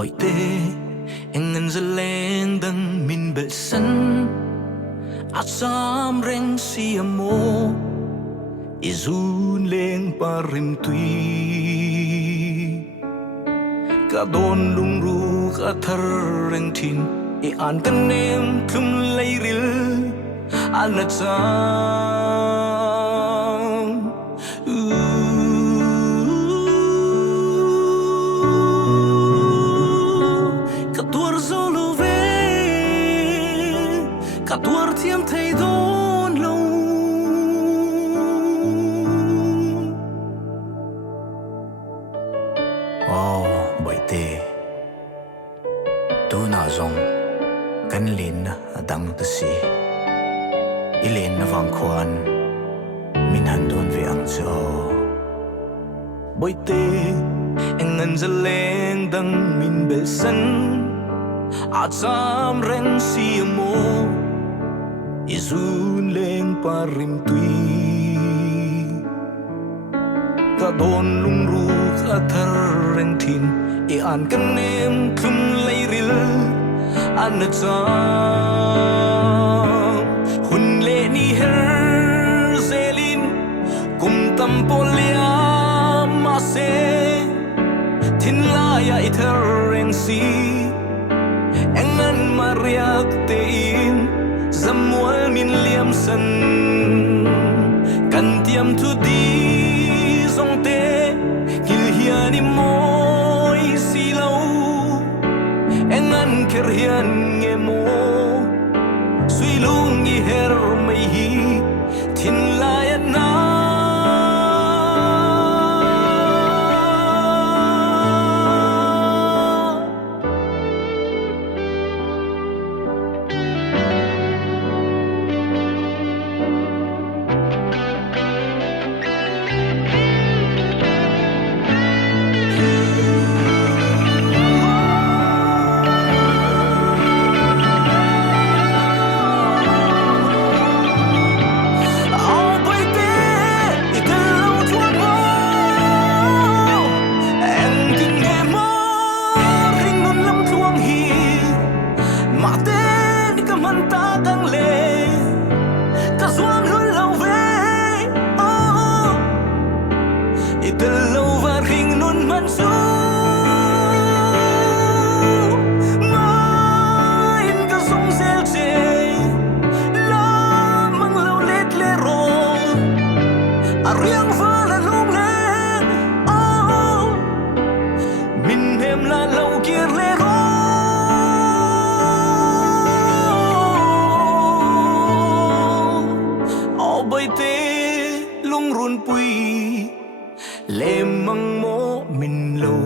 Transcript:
bởi tê em ngân giờ lên đằng min bể sân át sam reng si amo izun leng parim tui cả đồn lung ru cả thar reng thin e an kan nem khum lei ril an na chang cả tuar zolo ve cả tuar thiam thei don lo wow bởi tê tu na zong kan lin na adang ta si ilen na vang khuan min han don ve ang cho bởi tê anh ngân giờ lên đằng min bể sân át sam reng si mo izun leng parim tui cả đồn lung ru cả thar reng thin e an kan nem khum lei ril an na chang hun le ni her zelin kum tam polia ma se thin la ya ither reng si engan mariak te in zamual min liam san kan tiam thu di zong te hil hiani moi si lo engan ker hian nge mo sui lung i her mai hi thin la ya na lâu và hình nun man su main ka song sel che la mang lâu let le ro a riang fa la lung le min hem la lâu kia le ro bởi tê lung run pui lệ măng mố mình lâu